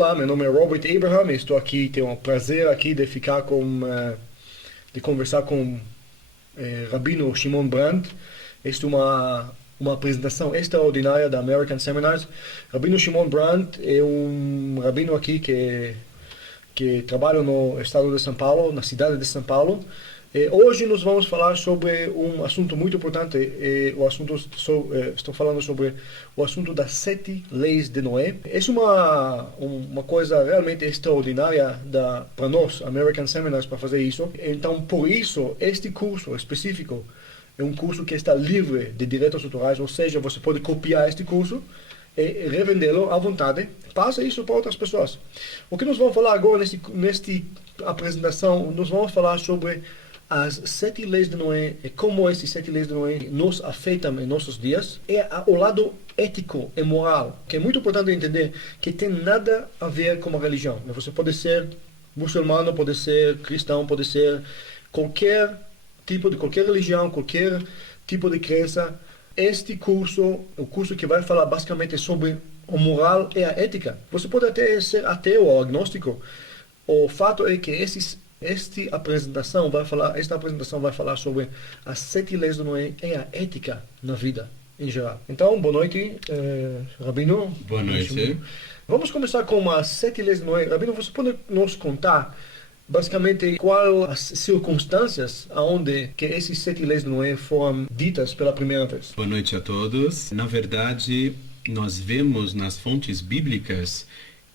Olá, meu nome é Robert Abraham, estou aqui, tenho o prazer aqui de ficar de conversar com Rabino Shimon Brandt. Esta é uma apresentação extraordinária da American Seminars. Rabino Shimon Brandt é um rabino aqui que trabalha no estado de São Paulo, na cidade de São Paulo. Hoje nós vamos falar sobre um assunto muito importante. Estou falando sobre o assunto das 7 leis de Noé. Essa é uma coisa realmente extraordinária para nós, American Seminars, para fazer isso. Então, por isso, este curso específico é um curso que está livre de direitos autorais, ou seja, você pode copiar este curso e revendê-lo à vontade. Passa isso para outras pessoas. O que nós vamos falar agora nesta apresentação, nós vamos falar sobre as 7 leis de Noé e como essas 7 leis de Noé nos afetam em nossos dias. É o lado ético e moral, que é muito importante entender que tem nada a ver com a religião. Você pode ser muçulmano, pode ser cristão, pode ser qualquer religião, qualquer tipo de crença. Este curso, o curso que vai falar basicamente sobre a moral e a ética. Você pode até ser ateu ou agnóstico. O fato é que esta apresentação vai falar sobre as 7 leis de Noé e a ética na vida em geral. Então, boa noite, Rabino. Boa noite. Vamos começar com as 7 leis de Noé. Rabino, você pode nos contar basicamente quais as circunstâncias onde que essas 7 leis de Noé foram ditas pela primeira vez? Boa noite a todos. Na verdade, nós vemos nas fontes bíblicas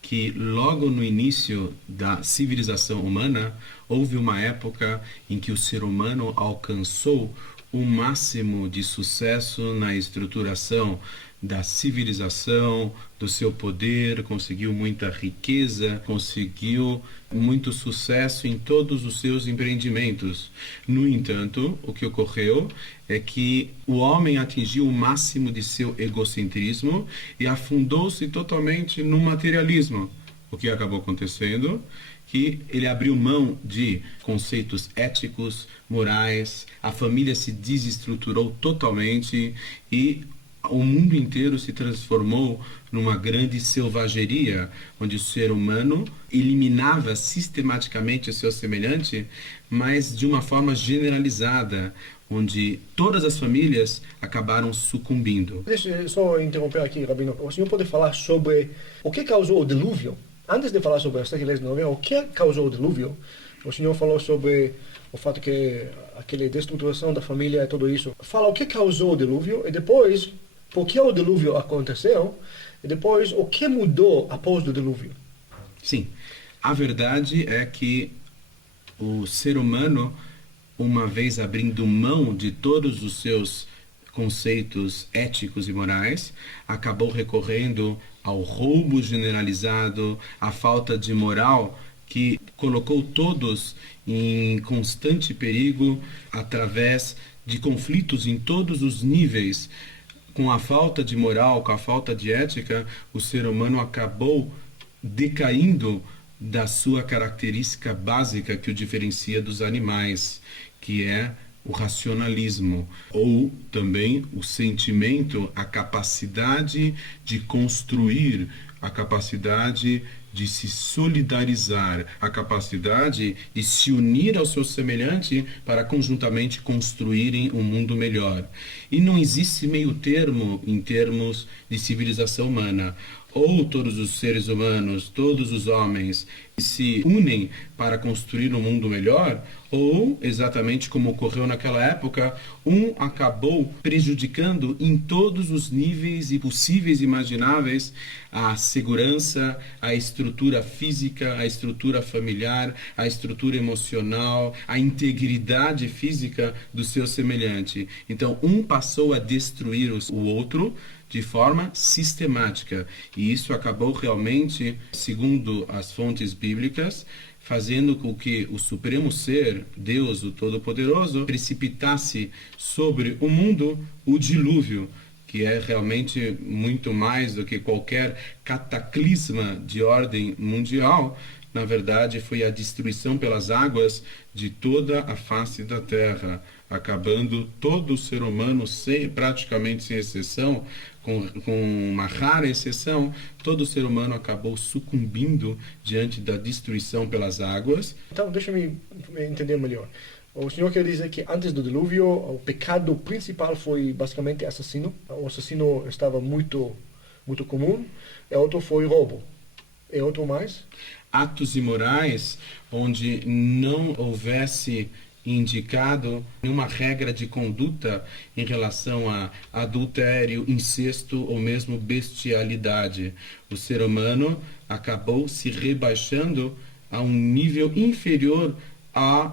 que logo no início da civilização humana houve uma época em que o ser humano alcançou o máximo de sucesso na estruturação da civilização, do seu poder, conseguiu muita riqueza, conseguiu muito sucesso em todos os seus empreendimentos. No entanto, o que ocorreu é que o homem atingiu o máximo de seu egocentrismo e afundou-se totalmente no materialismo. O que acabou acontecendo? Que ele abriu mão de conceitos éticos, morais, a família se desestruturou totalmente e o mundo inteiro se transformou numa grande selvageria, onde o ser humano eliminava sistematicamente o seu semelhante, mas de uma forma generalizada, onde todas as famílias acabaram sucumbindo. Deixa eu só interromper aqui, Rabino. O senhor pode falar sobre o que causou o dilúvio? Antes de falar sobre as 7 leis de Noé, o que causou o dilúvio? O senhor falou sobre o fato que aquela destruturação da família e tudo isso. Fala o que causou o dilúvio e depois por que o dilúvio aconteceu e depois o que mudou após o dilúvio. Sim, a verdade é que o ser humano, uma vez abrindo mão de todos os seus conceitos éticos e morais, acabou recorrendo ao roubo generalizado, à falta de moral que colocou todos em constante perigo através de conflitos em todos os níveis. Com a falta de moral, com a falta de ética, o ser humano acabou decaindo da sua característica básica que o diferencia dos animais, que é o racionalismo, ou também o sentimento, a capacidade de construir, a capacidade de se solidarizar, a capacidade de se unir ao seu semelhante para conjuntamente construírem um mundo melhor. E não existe meio termo em termos de civilização humana. Ou todos os seres humanos, todos os homens se unem para construir um mundo melhor, ou, exatamente como ocorreu naquela época, um acabou prejudicando em todos os níveis e possíveis e imagináveis a segurança, a estrutura física, a estrutura familiar, a estrutura emocional, a integridade física do seu semelhante. Então, um passou a destruir o outro de forma sistemática. E isso acabou realmente, segundo as fontes bíblicas, fazendo com que o Supremo Ser, Deus, o Todo-Poderoso, precipitasse sobre o mundo o dilúvio, que é realmente muito mais do que qualquer cataclisma de ordem mundial. na verdade, foi a destruição pelas águas de toda a face da terra, acabando todo o ser humano, praticamente sem exceção, com uma rara exceção, todo o ser humano acabou sucumbindo diante da destruição pelas águas. Então, deixa-me entender melhor. O senhor quer dizer que antes do dilúvio, o pecado principal foi basicamente assassino. O assassino estava muito comum. E outro foi roubo. E outro mais? Atos imorais onde não houvesse indicado nenhuma regra de conduta em relação a adultério, incesto ou mesmo bestialidade. O ser humano acabou se rebaixando a um nível inferior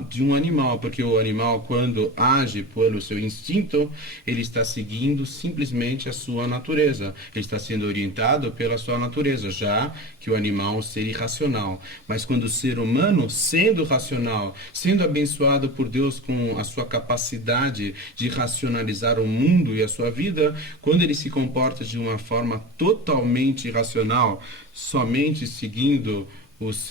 de um animal, porque o animal, quando age pelo seu instinto, ele está seguindo simplesmente a sua natureza, ele está sendo orientado pela sua natureza, já que o animal é um ser irracional. Mas quando o ser humano, sendo racional, sendo abençoado por Deus com a sua capacidade de racionalizar o mundo e a sua vida, quando ele se comporta de uma forma totalmente irracional, somente seguindo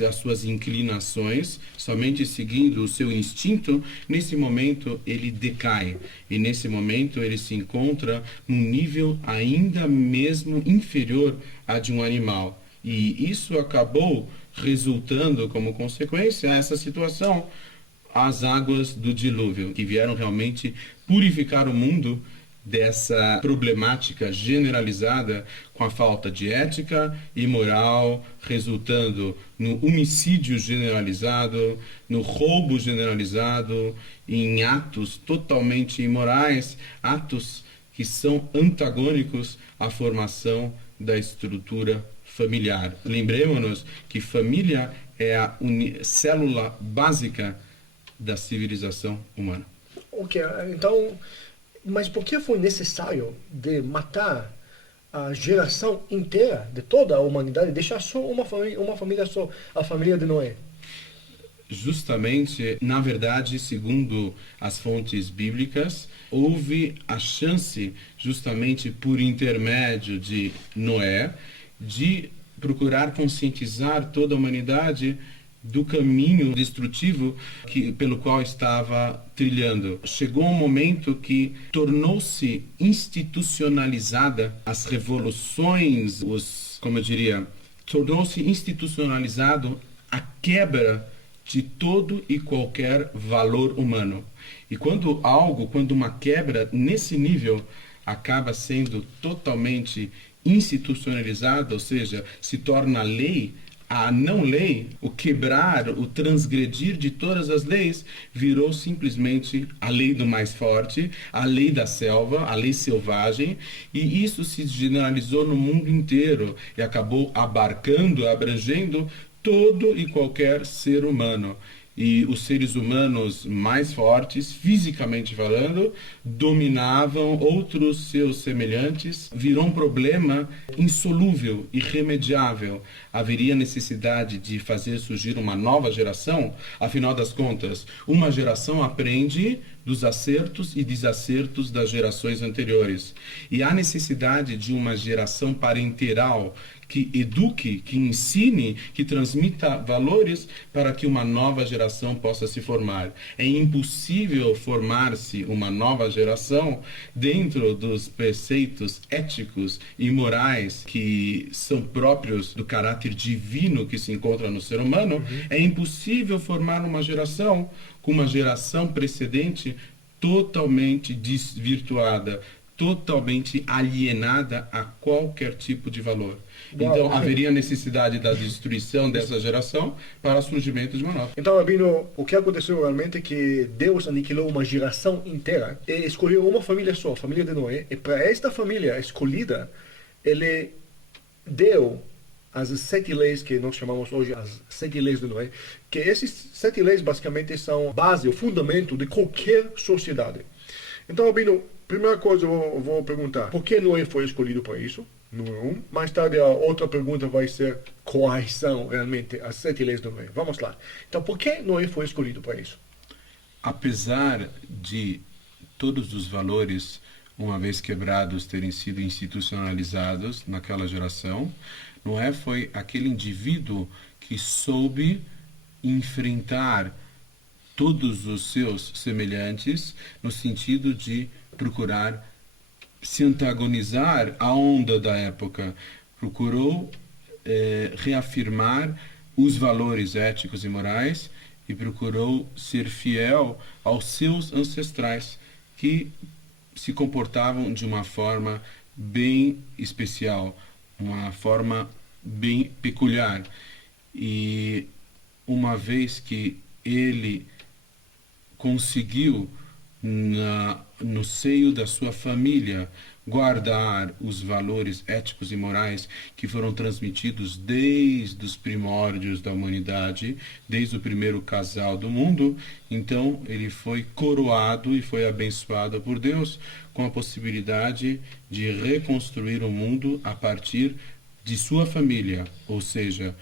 as suas inclinações, somente seguindo o seu instinto, nesse momento ele decai. E nesse momento ele se encontra num nível ainda mesmo inferior a de um animal. E isso acabou resultando como consequência essa situação, as águas do dilúvio, que vieram realmente purificar o mundo dessa problemática generalizada com a falta de ética e moral, resultando no homicídio generalizado, no roubo generalizado, em atos totalmente imorais, atos que são antagônicos à formação da estrutura familiar. Lembremos-nos que família é a célula básica da civilização humana. Ok, então, mas por que foi necessário de matar a geração inteira de toda a humanidade, deixar só uma família só, a família de Noé? Justamente, na verdade, segundo as fontes bíblicas, houve a chance, justamente por intermédio de Noé, de procurar conscientizar toda a humanidade do caminho destrutivo pelo qual estava trilhando. Chegou um momento que tornou-se institucionalizada as revoluções, tornou-se institucionalizado a quebra de todo e qualquer valor humano. E quando uma quebra nesse nível acaba sendo totalmente institucionalizada, ou seja, se torna lei, a não lei, o quebrar, o transgredir de todas as leis, virou simplesmente a lei do mais forte, a lei da selva, a lei selvagem, e isso se generalizou no mundo inteiro e acabou abrangendo todo e qualquer ser humano. E os seres humanos mais fortes, fisicamente falando, dominavam outros seus semelhantes. Virou um problema insolúvel, irremediável. Haveria necessidade de fazer surgir uma nova geração? Afinal das contas, uma geração aprende dos acertos e desacertos das gerações anteriores. E há necessidade de uma geração parenteral que eduque, que ensine, que transmita valores para que uma nova geração possa se formar. É impossível formar-se uma nova geração dentro dos preceitos éticos e morais que são próprios do caráter divino que se encontra no ser humano. É impossível formar uma geração com uma geração precedente totalmente desvirtuada, totalmente alienada a qualquer tipo de valor. Então, haveria necessidade da destruição dessa geração para o surgimento de uma nova. Então, Rabino, o que aconteceu realmente é que Deus aniquilou uma geração inteira e escolheu uma família só, a família de Noé, e para esta família escolhida, ele deu as 7 leis que nós chamamos hoje as 7 leis de Noé, que essas 7 leis basicamente são a base, o fundamento de qualquer sociedade. Então, Rabino, primeira coisa eu vou perguntar, por que Noé foi escolhido para isso? Número 1. Mais tarde a outra pergunta vai ser quais são realmente as 7 leis do Noé. Vamos lá. Então, por que Noé foi escolhido para isso? Apesar de todos os valores uma vez quebrados, terem sido institucionalizados naquela geração. Noé foi aquele indivíduo que soube enfrentar todos os seus semelhantes no sentido de procurar se antagonizar à onda da época. Procurou reafirmar os valores éticos e morais e procurou ser fiel aos seus ancestrais, que se comportavam de uma forma bem especial, uma forma bem peculiar. E uma vez que ele conseguiu, no seio da sua família, guardar os valores éticos e morais que foram transmitidos desde os primórdios da humanidade, desde o primeiro casal do mundo, então ele foi coroado e foi abençoado por Deus com a possibilidade de reconstruir o mundo a partir de sua família, ou seja,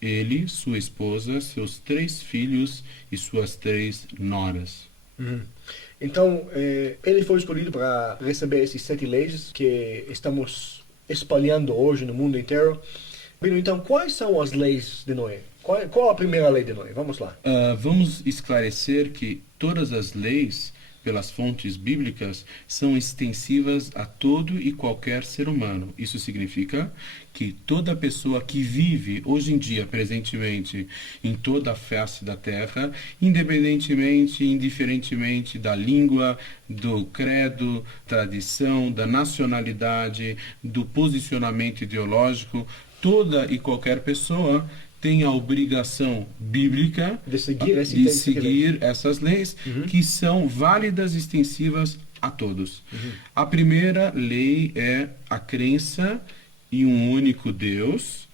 ele, sua esposa, seus 3 filhos e suas 3 noras. Então, ele foi escolhido para receber esses 7 leis que estamos espalhando hoje no mundo inteiro. Então, quais são as leis de Noé? Qual a primeira lei de Noé? Vamos lá. Vamos esclarecer que todas as leis, pelas fontes bíblicas, são extensivas a todo e qualquer ser humano. Isso significa que toda pessoa que vive hoje em dia, presentemente, em toda a face da terra, independentemente, indiferentemente da língua, do credo, tradição, da nacionalidade, do posicionamento ideológico, toda e qualquer pessoa tem a obrigação bíblica de seguir essas leis, que são válidas e extensivas a todos. A primeira lei é a crença em um único Deus,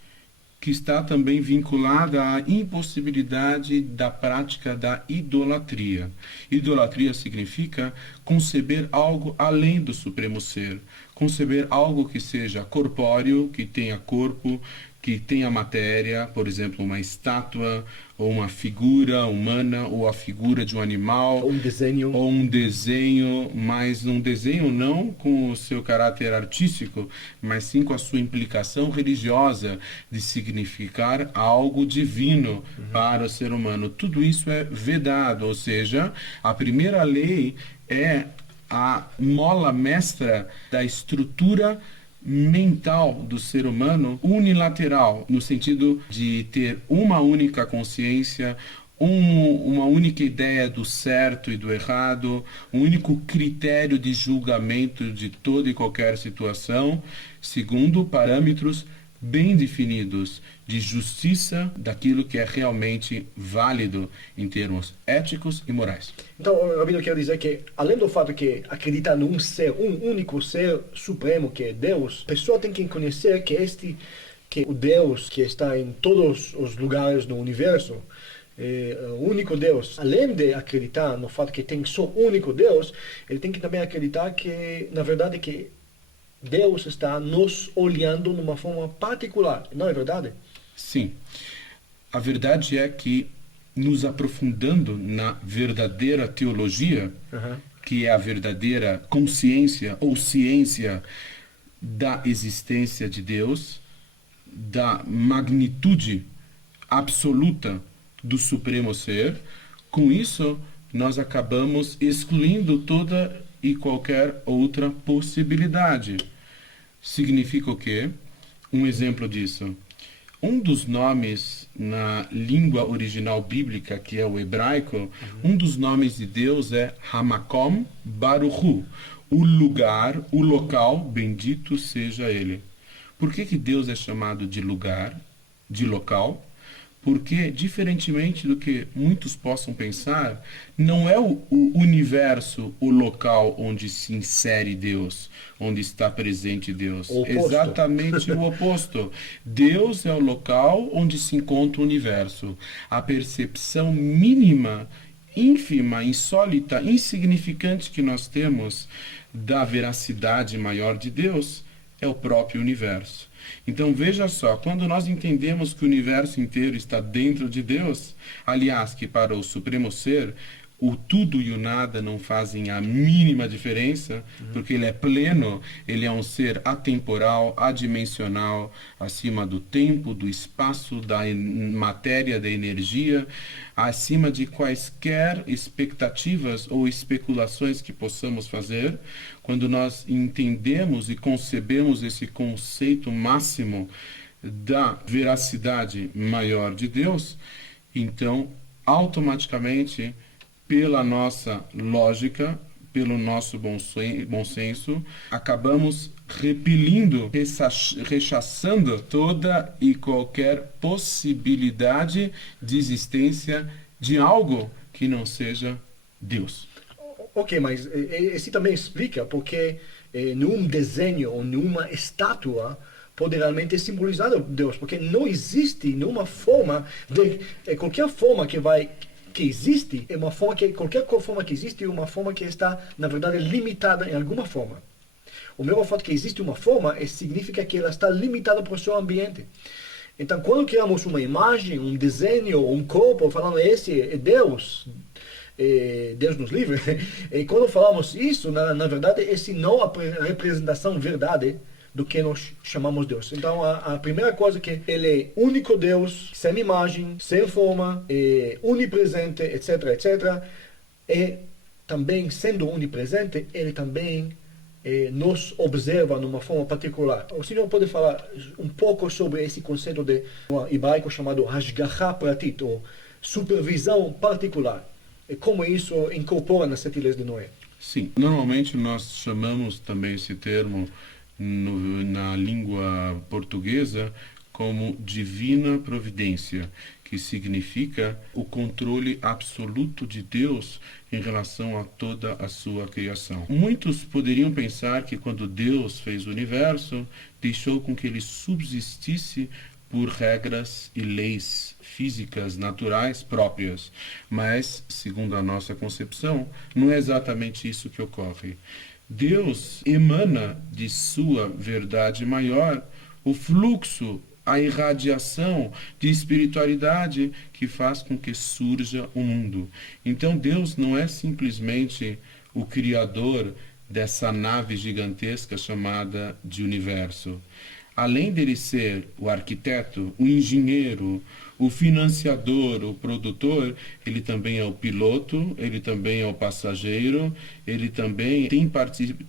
que está também vinculada à impossibilidade da prática da idolatria. Idolatria significa conceber algo além do Supremo Ser, conceber algo que seja corpóreo, que tenha corpo, que tenha matéria, por exemplo, uma estátua, ou uma figura humana, ou a figura de um animal, ou um desenho, mas um desenho não com o seu caráter artístico, mas sim com a sua implicação religiosa de significar algo divino para o ser humano. Tudo isso é vedado, ou seja, a primeira lei é a mola mestra da estrutura mental do ser humano unilateral, no sentido de ter uma única consciência, uma única ideia do certo e do errado, um único critério de julgamento de toda e qualquer situação, segundo parâmetros bem definidos de justiça daquilo que é realmente válido em termos éticos e morais. Então, Rabino, quer dizer que, além do fato que acreditar num ser, um único ser supremo que é Deus, a pessoa tem que conhecer que o Deus que está em todos os lugares do universo, o único Deus, além de acreditar no fato que tem só um único Deus, ele tem que também acreditar que, na verdade, que Deus está nos olhando de uma forma particular, não é verdade? Sim. A verdade é que, nos aprofundando na verdadeira teologia, que é a verdadeira consciência ou ciência da existência de Deus, da magnitude absoluta do Supremo Ser, com isso nós acabamos excluindo toda e qualquer outra possibilidade. Significa o quê? Um exemplo disso. Um dos nomes na língua original bíblica, que é o hebraico, um dos nomes de Deus é Hamakom Baruchu, o lugar, o local, bendito seja ele. Por que Deus é chamado de lugar, de local? Porque, diferentemente do que muitos possam pensar, não é o universo o local onde se insere Deus, onde está presente Deus. Exatamente o oposto. Deus é o local onde se encontra o universo. A percepção mínima, ínfima, insólita, insignificante que nós temos da veracidade maior de Deus é o próprio universo. Então veja só, quando nós entendemos que o universo inteiro está dentro de Deus, aliás, que para o Supremo Ser, o tudo e o nada não fazem a mínima diferença, porque ele é pleno, ele é um ser atemporal, adimensional, acima do tempo, do espaço, da matéria, da energia, acima de quaisquer expectativas ou especulações que possamos fazer. Quando nós entendemos e concebemos esse conceito máximo da veracidade maior de Deus, então, automaticamente, pela nossa lógica, pelo nosso bom senso, acabamos repelindo, rechaçando toda e qualquer possibilidade de existência de algo que não seja Deus. Ok, mas esse também explica porque num desenho ou numa estátua pode realmente simbolizar Deus, porque não existe nenhuma forma qualquer forma que existe é uma forma que qualquer forma que existe é uma forma que está na verdade limitada em alguma forma. O mesmo fato que existe uma forma significa que ela está limitada para o seu ambiente. Então, quando criamos uma imagem, um desenho, um corpo, falando esse é Deus, Deus nos livre, e quando falamos isso, na verdade, esse não é a representação verdade do que nós chamamos Deus. Então, a primeira coisa que ele é único Deus, sem imagem, sem forma, onipresente, etc, etc. E também, sendo onipresente, ele também nos observa numa forma particular. O senhor pode falar um pouco sobre esse conceito de um hebraico chamado Hashgacha Pratit, ou supervisão particular, e como isso incorpora nas 7 leis de Noé? Sim, normalmente nós chamamos também esse termo na língua portuguesa como divina providência, que significa o controle absoluto de Deus em relação a toda a sua criação. Muitos poderiam pensar que quando Deus fez o universo, deixou com que ele subsistisse por regras e leis físicas, naturais, próprias. Mas, segundo a nossa concepção, não é exatamente isso que ocorre. Deus emana de sua verdade maior o fluxo, a irradiação de espiritualidade que faz com que surja o mundo. Então Deus não é simplesmente o criador dessa nave gigantesca chamada de universo. Além dele ser o arquiteto, o engenheiro, o financiador, o produtor, ele também é o piloto, ele também é o passageiro, ele também tem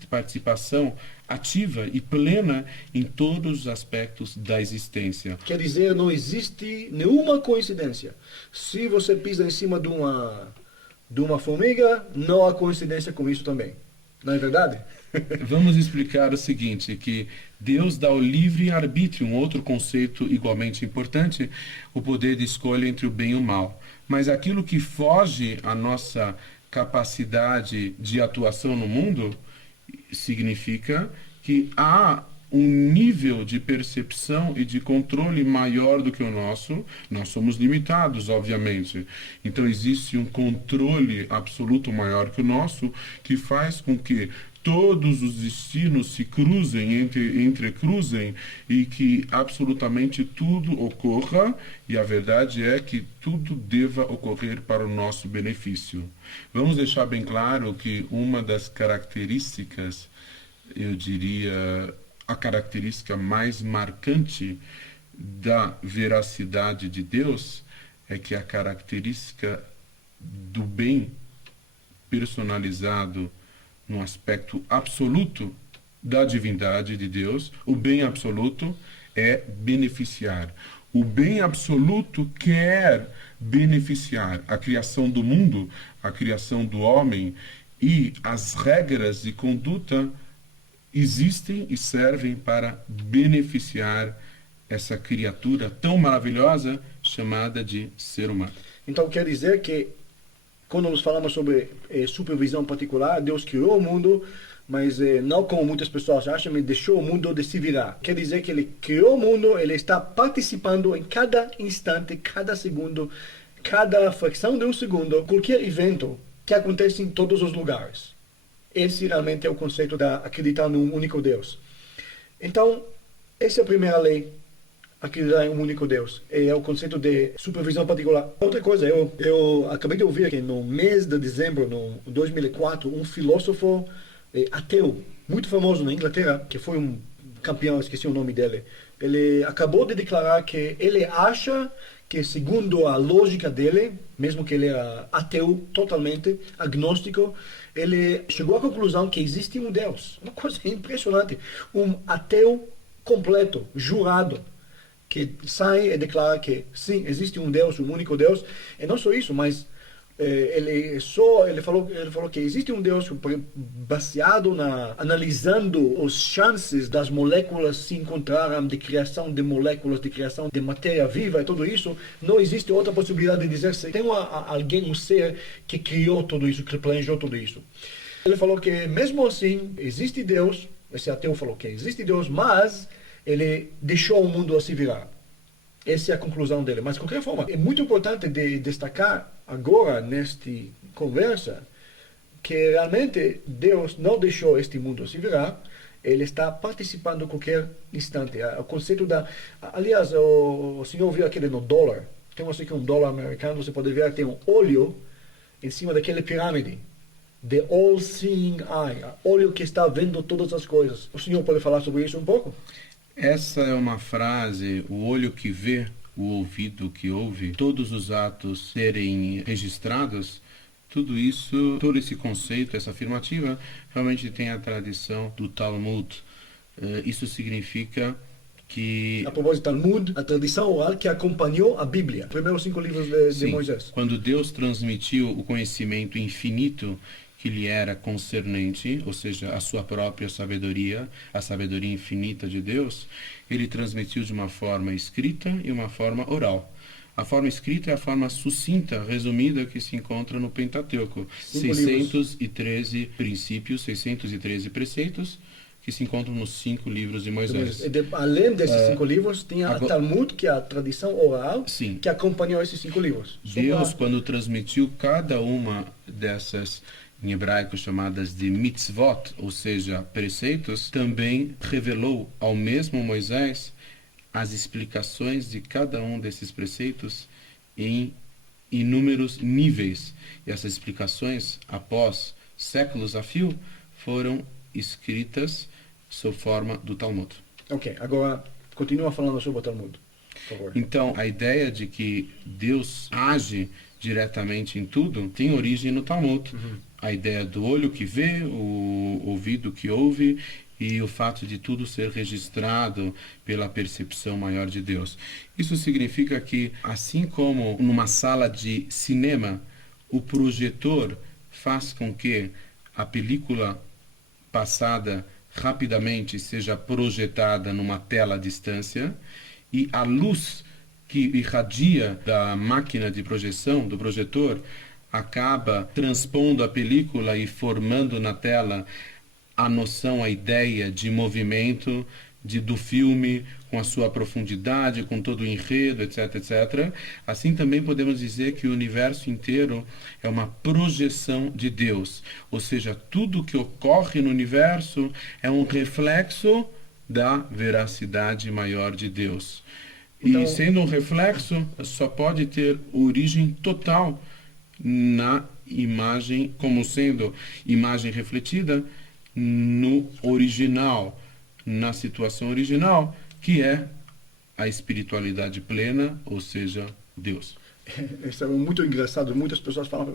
participação ativa e plena em todos os aspectos da existência. Quer dizer, não existe nenhuma coincidência. Se você pisa em cima de uma formiga, não há coincidência com isso também. Não é verdade? Vamos explicar o seguinte, que Deus dá o livre-arbítrio, um outro conceito igualmente importante, o poder de escolha entre o bem e o mal. Mas aquilo que foge à nossa capacidade de atuação no mundo, significa que há um nível de percepção e de controle maior do que o nosso. Nós somos limitados, obviamente. Então existe um controle absoluto maior que o nosso, que faz com que todos os destinos se cruzem, entrecruzem, e que absolutamente tudo ocorra, e a verdade é que tudo deva ocorrer para o nosso benefício. Vamos deixar bem claro que uma das características, eu diria, a característica mais marcante da veracidade de Deus é que a característica do bem personalizado no aspecto absoluto da divindade de Deus, o bem absoluto é beneficiar. O bem absoluto quer beneficiar a criação do mundo, a criação do homem, e as regras de conduta existem e servem para beneficiar essa criatura tão maravilhosa chamada de ser humano. Então quer dizer que quando nós falamos sobre supervisão particular, Deus criou o mundo, mas não como muitas pessoas acham, ele deixou o mundo de se virar. Quer dizer que ele criou o mundo, ele está participando em cada instante, cada segundo, cada fração de um segundo, qualquer evento que acontece em todos os lugares. Esse realmente é o conceito de acreditar num único Deus. Então, essa é a primeira lei. acreditar em um único Deus. É o conceito de supervisão particular. Outra coisa, eu acabei de ouvir que no mês de dezembro, no 2004, um filósofo ateu, muito famoso na Inglaterra, que foi um campeão, esqueci o nome dele, ele acabou de declarar que ele acha que, segundo a lógica dele, mesmo que ele era ateu totalmente, agnóstico, ele chegou à conclusão que existe um Deus. Uma coisa impressionante. Um ateu completo, jurado, que sai e declara que sim, existe um Deus, um único Deus. E não só isso, mas ele falou que existe um Deus baseado analisando as chances das moléculas se encontrarem, de criação de moléculas, de criação de matéria viva e tudo isso. Não existe outra possibilidade de dizer se tem alguém, um ser que criou tudo isso, que planejou tudo isso. Ele falou que mesmo assim existe Deus. Esse ateu falou que existe Deus, mas ele deixou o mundo a se virar. Essa é a conclusão dele. Mas, de qualquer forma, é muito importante destacar agora, nesta conversa, que realmente Deus não deixou este mundo se virar. Ele está participando a qualquer instante. O conceito Aliás, o senhor viu aquele no dólar. Tem aqui um dólar americano, você pode ver que tem um olho em cima daquela pirâmide. The all-seeing eye. Olho que está vendo todas as coisas. O senhor pode falar sobre isso um pouco? Essa é uma frase, o olho que vê, o ouvido que ouve, todos os atos serem registrados, tudo isso, todo esse conceito, essa afirmativa, realmente tem a tradição do Talmud. Isso significa que... A propósito do Talmud, a tradição oral que acompanhou a Bíblia, os primeiros 5 livros de Moisés. Quando Deus transmitiu o conhecimento infinito que lhe era concernente, ou seja, a sua própria sabedoria, a sabedoria infinita de Deus, ele transmitiu de uma forma escrita e uma forma oral. A forma escrita é a forma sucinta, resumida, que se encontra no Pentateuco. 613 princípios, 613 preceitos, que se encontram nos 5 livros de Moisés. Além desses 5 livros, tem a Talmud, que é a tradição oral, que acompanhou esses 5 livros. Deus, quando transmitiu cada uma dessas, em hebraico chamadas de mitzvot, ou seja, preceitos, também revelou ao mesmo Moisés as explicações de cada um desses preceitos em inúmeros níveis. E essas explicações, após séculos a fio, foram escritas sob forma do Talmud. Ok, agora continua falando sobre o Talmud, por favor. Então, a ideia de que Deus age diretamente em tudo tem origem no Talmud. A ideia do olho que vê, o ouvido que ouve e o fato de tudo ser registrado pela percepção maior de Deus. Isso significa que, assim como numa sala de cinema, o projetor faz com que a película passada rapidamente seja projetada numa tela à distância, e a luz que irradia da máquina de projeção, do projetor, acaba transpondo a película e formando na tela a noção, a ideia de movimento do filme, com a sua profundidade, com todo o enredo, etc, etc. Assim também podemos dizer que o universo inteiro é uma projeção de Deus. Ou seja, tudo que ocorre no universo é um reflexo da veracidade maior de Deus. Então, e sendo um reflexo, só pode ter origem total na imagem, como sendo imagem refletida no original, na situação original, que é a espiritualidade plena, ou seja, Deus. Isso é muito engraçado. Muitas pessoas falam,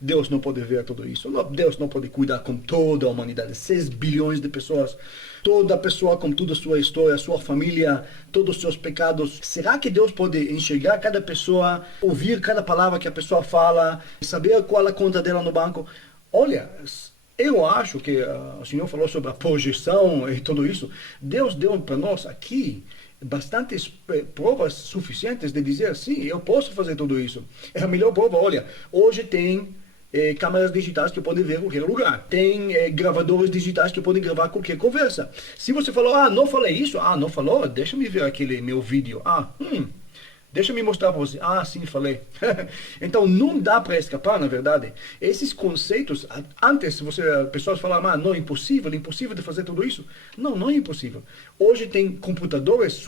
Deus não pode ver tudo isso. Deus não pode cuidar com toda a humanidade. 6 bilhões de pessoas. Toda pessoa com toda a sua história, a sua família, todos os seus pecados. Será que Deus pode enxergar cada pessoa, ouvir cada palavra que a pessoa fala, saber qual é a conta dela no banco? Olha, eu acho que o senhor falou sobre a projeção e tudo isso. Deus deu para nós aqui bastantes provas suficientes de dizer, sim, eu posso fazer tudo isso. É a melhor prova. Olha, hoje tem câmeras digitais que podem ver qualquer lugar. Tem gravadores digitais que podem gravar qualquer conversa. Se você falou, não falei isso, não falou, deixa me ver aquele meu vídeo. Deixa eu me mostrar para você. Ah, sim, falei. Então, não dá para escapar, na verdade. Esses conceitos, antes pessoas falavam, ah, não, é impossível de fazer tudo isso. Não, não é impossível. Hoje tem computadores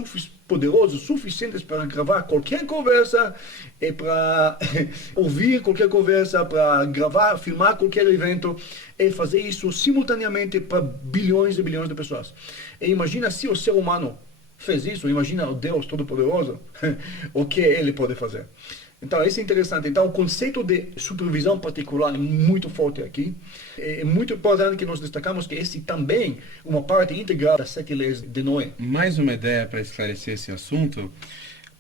poderosos, suficientes para gravar qualquer conversa, e para ouvir qualquer conversa, para gravar, filmar qualquer evento, e fazer isso simultaneamente para bilhões e bilhões de pessoas. E imagina se o ser humano fez isso, imagina o Deus Todo-Poderoso, o que ele pode fazer. Então, isso é interessante. Então, o conceito de supervisão particular é muito forte aqui. É muito importante que nós destacamos que esse também é uma parte integral das 7 leis de Noé. Mais uma ideia para esclarecer esse assunto.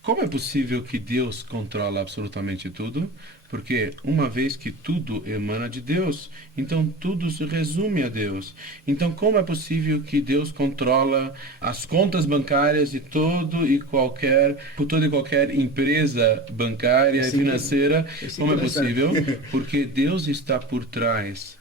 Como é possível que Deus controla absolutamente tudo? Porque uma vez que tudo emana de Deus, então tudo se resume a Deus. Então como é possível que Deus controla as contas bancárias de toda e qualquer empresa bancária e financeira? Como é possível? Porque Deus está por trás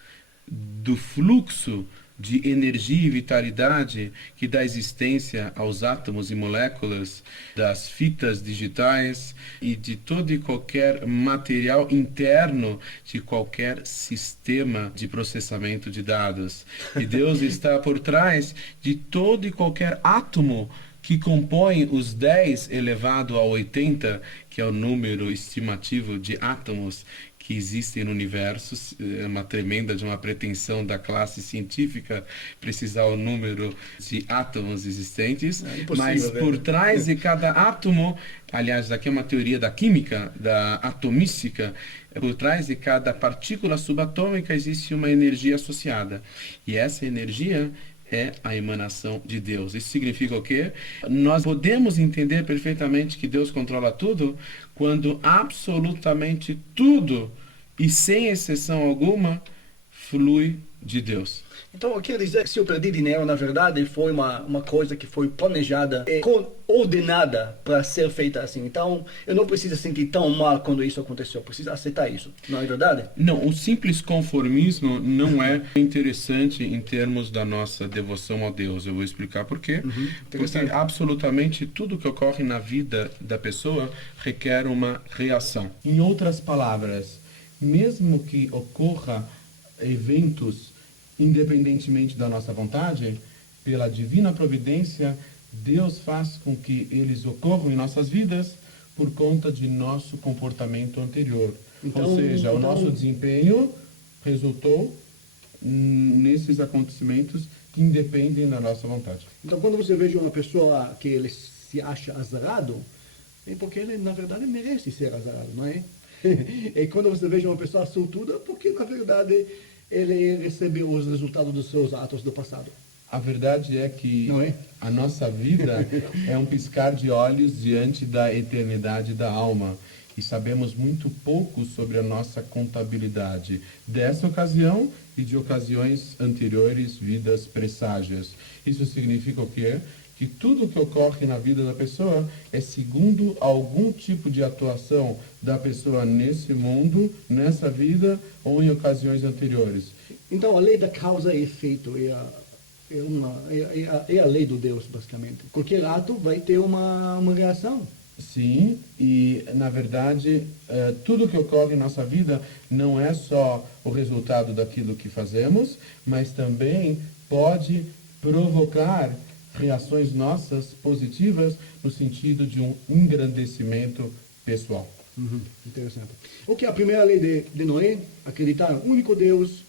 do fluxo de energia e vitalidade que dá existência aos átomos e moléculas, das fitas digitais e de todo e qualquer material interno de qualquer sistema de processamento de dados. E Deus está por trás de todo e qualquer átomo que compõe os 10 elevado a 80, que é o número estimativo de átomos que existem no universo. É uma tremenda de uma pretensão da classe científica precisar o número de átomos existentes, mas por trás de cada átomo, aliás, aqui é uma teoria da química, da atomística, por trás de cada partícula subatômica existe uma energia associada, e essa energia é a emanação de Deus. Isso significa o quê? Nós podemos entender perfeitamente que Deus controla tudo quando absolutamente tudo, e sem exceção alguma, flui de Deus. Então, eu quero dizer que se eu perdi dinheiro, na verdade, foi uma coisa que foi planejada e ordenada para ser feita assim. Então, eu não preciso sentir tão mal quando isso aconteceu. Eu preciso aceitar isso. Não é verdade? Não, o simples conformismo não é interessante em termos da nossa devoção a Deus. Eu vou explicar por quê. Porque absolutamente tudo que ocorre na vida da pessoa requer uma reação. Em outras palavras, mesmo que ocorra eventos independentemente da nossa vontade, pela divina providência, Deus faz com que eles ocorram em nossas vidas por conta de nosso comportamento anterior. Ou seja, o nosso desempenho resultou nesses acontecimentos que independem da nossa vontade. Então, quando você veja uma pessoa que ele se acha azarado, é porque ele, na verdade, merece ser azarado, não é? E quando você veja uma pessoa sortuda, porque, na verdade, ele recebeu os resultados dos seus atos do passado. A verdade é que a nossa vida é um piscar de olhos diante da eternidade da alma. E sabemos muito pouco sobre a nossa contabilidade dessa ocasião e de ocasiões anteriores, vidas presságias. Isso significa o quê? Que tudo que ocorre na vida da pessoa é segundo algum tipo de atuação da pessoa nesse mundo, nessa vida ou em ocasiões anteriores. Então, a lei da causa e efeito é a lei do Deus, basicamente. Qualquer ato vai ter uma reação. Sim, e na verdade, tudo que ocorre em nossa vida não é só o resultado daquilo que fazemos, mas também pode provocar reações nossas positivas no sentido de um engrandecimento pessoal. Interessante. O que é a primeira lei de Noé? Acreditar no único Deus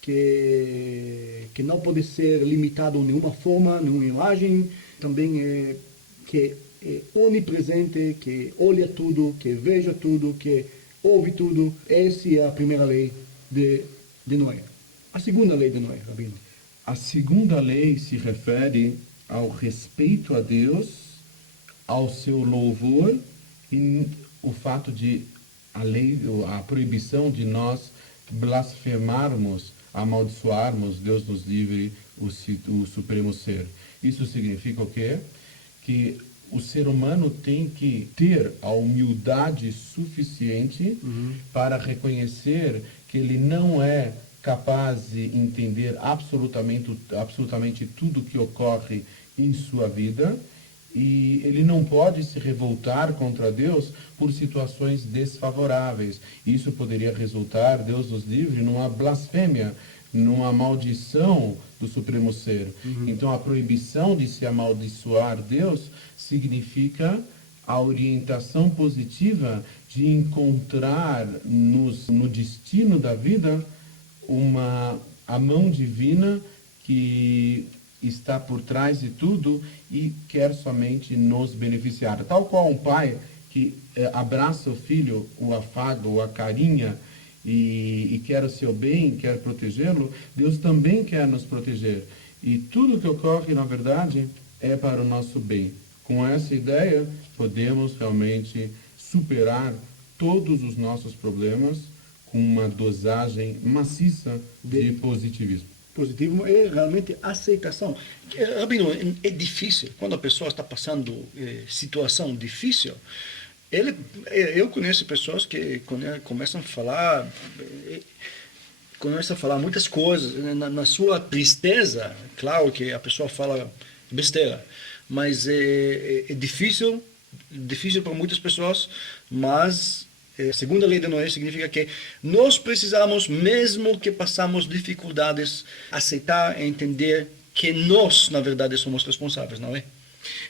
que não pode ser limitado de nenhuma forma, nenhuma imagem. Também que é onipresente, que olha tudo, que veja tudo, que ouve tudo. Essa é a primeira lei de Noé. A segunda lei de Noé, Rabino? A segunda lei se refere ao respeito a Deus, ao seu louvor e o fato de a proibição de nós blasfemarmos, amaldiçoarmos, Deus nos livre, o Supremo Ser. Isso significa o quê? Que o ser humano tem que ter a humildade suficiente para reconhecer que ele não é capaz de entender absolutamente tudo que ocorre em sua vida E ele não pode se revoltar contra Deus por situações desfavoráveis. Isso poderia resultar, Deus nos livre, numa blasfêmia, numa maldição do Supremo Ser. Então, a proibição de se amaldiçoar Deus significa a orientação positiva de encontrar no destino da vida a mão divina que está por trás de tudo e quer somente nos beneficiar. Tal qual um pai que abraça o filho, o afaga, o acarinha e quer o seu bem, quer protegê-lo, Deus também quer nos proteger. E tudo que ocorre, na verdade, é para o nosso bem. Com essa ideia, podemos realmente superar todos os nossos problemas com uma dosagem maciça de positivismo. Positivo é realmente aceitação. Rabino, é difícil. Quando a pessoa está passando situação difícil, eu conheço pessoas que começam a falar muitas coisas. Na sua tristeza, claro que a pessoa fala besteira, mas é difícil para muitas pessoas, mas a segunda lei de Noé significa que nós precisamos, mesmo que passamos dificuldades, aceitar e entender que nós, na verdade, somos responsáveis, não é?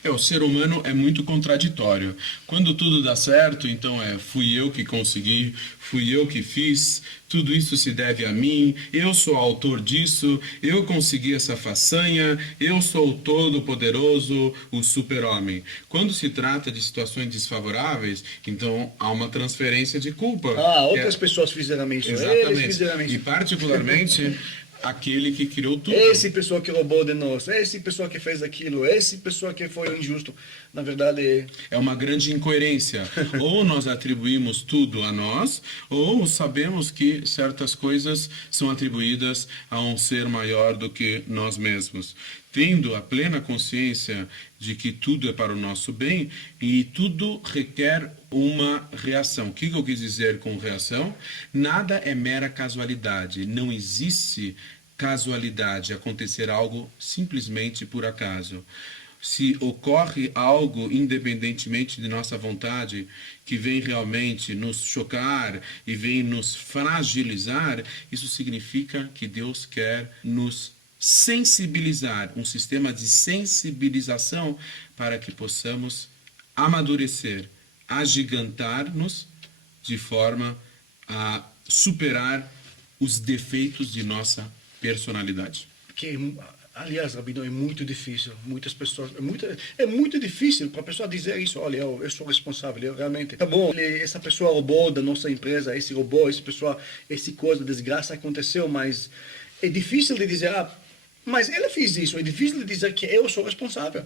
O ser humano é muito contraditório. Quando tudo dá certo, então fui eu que consegui, fui eu que fiz, tudo isso se deve a mim, eu sou autor disso, eu consegui essa façanha, eu sou o todo-poderoso, o super-homem. Quando se trata de situações desfavoráveis, então há uma transferência de culpa. Outras pessoas fizeram isso. Exatamente. Eles fizeram isso. E particularmente aquele que criou tudo. Essa pessoa que roubou de nós, essa pessoa que fez aquilo, essa pessoa que foi injusto, na verdade... É uma grande incoerência. Ou nós atribuímos tudo a nós, ou sabemos que certas coisas são atribuídas a um ser maior do que nós mesmos. Tendo a plena consciência de que tudo é para o nosso bem e tudo requer uma reação. O que eu quis dizer com reação? Nada é mera casualidade. Não existe casualidade, acontecer algo simplesmente por acaso. Se ocorre algo independentemente de nossa vontade, que vem realmente nos chocar e vem nos fragilizar, isso significa que Deus quer nos sensibilizar, um sistema de sensibilização para que possamos amadurecer, agigantar-nos de forma a superar os defeitos de nossa personalidade. Aliás, Rabino, é muito difícil. Muitas pessoas... É muito difícil para a pessoa dizer isso. Olha, eu sou responsável. Eu realmente... Tá bom, essa pessoa roubou da nossa empresa, esse roubou, essa coisa, desgraça aconteceu, mas é difícil de dizer... mas ele fez isso. É difícil de dizer que eu sou responsável.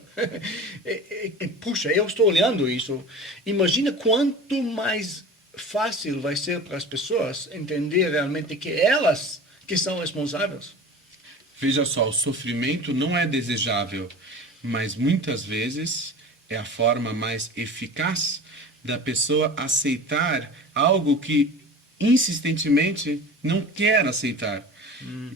Puxa, eu estou olhando isso. Imagina quanto mais fácil vai ser para as pessoas entender realmente que elas que são responsáveis. Veja só, o sofrimento não é desejável, mas muitas vezes é a forma mais eficaz da pessoa aceitar algo que insistentemente não quer aceitar.